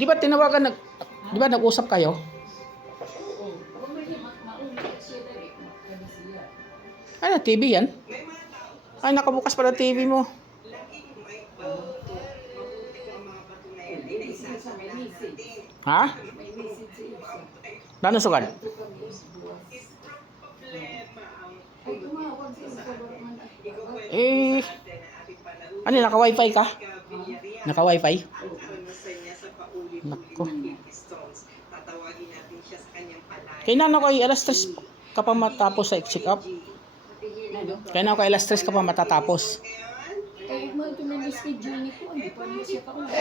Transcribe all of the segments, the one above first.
Di ba tinawagan, di ba nag-usap kayo? Oo. Kung may maulit siya dali, magkano siya. Ano, TV yan? Ay, nakabukas pala TV mo. Hindi siya sa may message. Ha? May message siya. Nano sugad? Ito kami, buwas. Ay, tumawag siya sa kabarman. Eh, ano, naka-wifi ka? Naka-wifi? Nako. Kailan ako ay alas 3 ka pa matapos sa check up? Ano? Kailan ako ay alas 3 ka pa matatapos? Ay, mo ito na schedule ni ko. Ano pa niya siya pa ulit?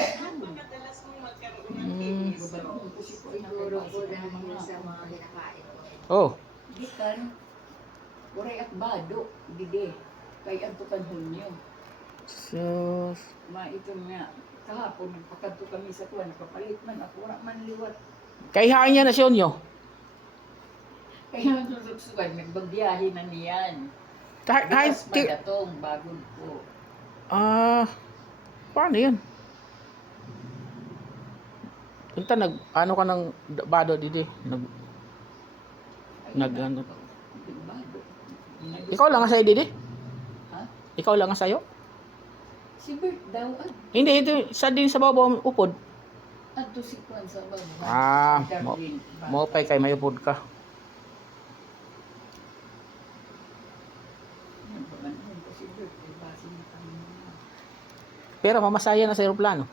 Babalong ko siya po ay nakabasa ng mga kinakain ko. Oh, Gikan, Uray at Bado, dide. Kay Antukan Hunyo. so, Ito nga, kahapon, nagpakadto kami sa tuwan, nagpapalit man ako, wala man liwat. kay hain niya na siya nyo. Kaya nagsusugan, nagbabiyahe na niyan. Hain, Bukas madatong, bagod po. paano yun? Punta ano ka ng bado dito? Ano? Bado. Ikaw lang nga sa'yo dito? Ha? Ikaw lang nga sa'yo? Si Bert daw, Hindi, ito, sa din sa babaw upod. ato si Kwan sa baba. Mo pa'y kay may upod ka. Si Bert, ay base na kami na. Pero mamasaya na sa aeroplano.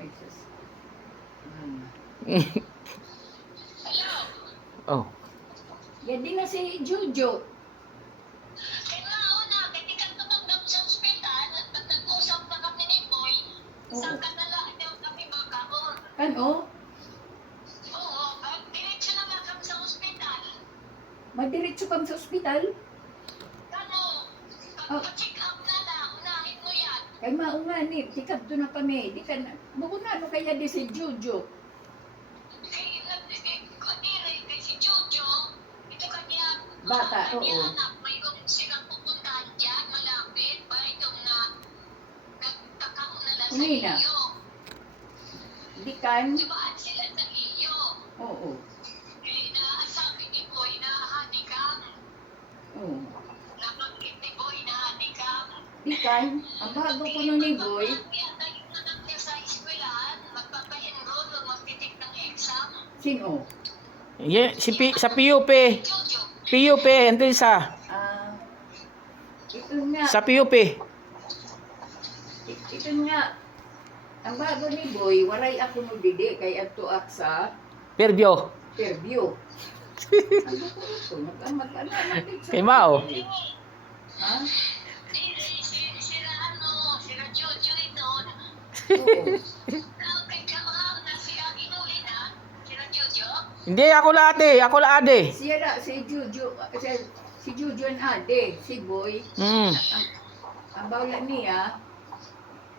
Ay, sus. Oh. Yan din na si Jojo. Ano? Oo, diretso na nga kami sa ospital. Madiretso kami sa ospital? Ano, pagpa-check up na lang, unahin mo yan. Kay maunganit, tikad doon na kami. Di ka na, bukod na ano kaya di si Jojo? Kay si Jojo, ito kanya, Bata, kanya oo. anak, may kung silang pupuntahan dyan, malapit, pa itong na, nagkakaon na lang sa Unina. iyo. Di kan? Dumaan sila sa iyo. Oo. Eh, sabi ni Boy na hanikang. Oo. Nabanggit ni Boy na hanikang. Di kan? Ang bago ko nun ni Boy. Yata yung anak niya sa eskwelahan, magpapa-enroll o magtitik ng exam. Sino? Yeah, sa PUP. Jojo, PUP, andun Ito nga. sa PUP. Ito nga. Ang bago ni Boy, waray ako mo didi kay adto sa Perbio. Fairview. Ano ko ito? Nag-anak-anak sa Kay Mao. Ha? sila sila Jojo ito. Oo. Kay Kamao na siya inuli na, sila Jojo. Hindi, ako lahat eh. Siya na, si Juju ang ade, si Boy. Mm. Ang bawla niya,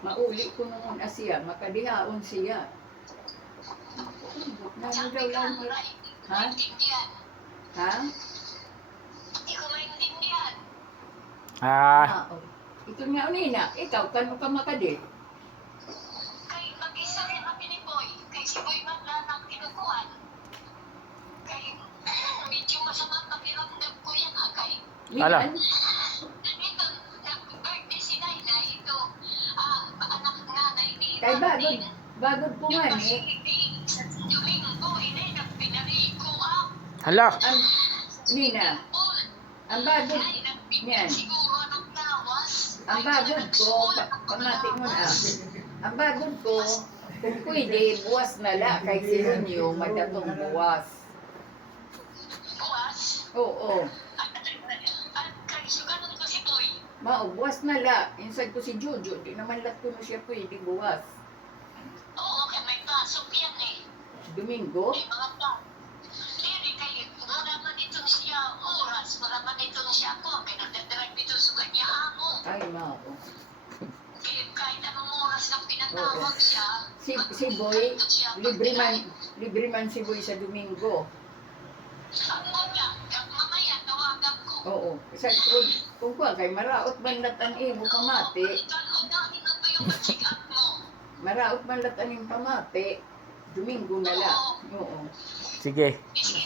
mauli ko noon siya, makadihaon siya. Ano daw lang mo? Ha? Maintindihan. Ha? Hindi ko maintindihan. Oh. Ito nga unina, ikaw, kano ka makadi? Kay mag-isa rin kami ni Boy. Kay si Boy man lang ang kinukuhan. Kay medyo masama pakiramdam ko yan kay Ala. Mian? ito, birthday si Nainay ito. Anak nanay ni Kay Martin. bagod ko nga ni, Sa Domingo, inay na pinariko ang Hala. Nina, ang bagod, ay Yan. nagpinag siguro ng lawas. ang bagod ko, pamati mo na, ang bagod ko, kung pwede, buwas na la, kay si Junyo, madatong buwas. Buwas. Oo, At kay suganon ko si Boy. buwas na la, inside ko si Jojo, di naman lahat ko na siya pwede buwas. Oo, kaya may pasok yan eh. Domingo, May mga pa. Hindi kayo, wala man itong siya oras, wala man itong siya ako. Kaya nagdadrive ito sa kanya ako. ay mao. Kaya kahit anong oras lang pinatawag siya. Si Boy, libre man si Boy sa Domingo. Ano niya, mamaya tawagan ko. Oo, kung kuha kay maraot man lat ang imo pamati, Ikaw, unahin mo ba yung check up mo? maraot man lat ang imo pamati, Domingo na lang. Oo. Sige. Is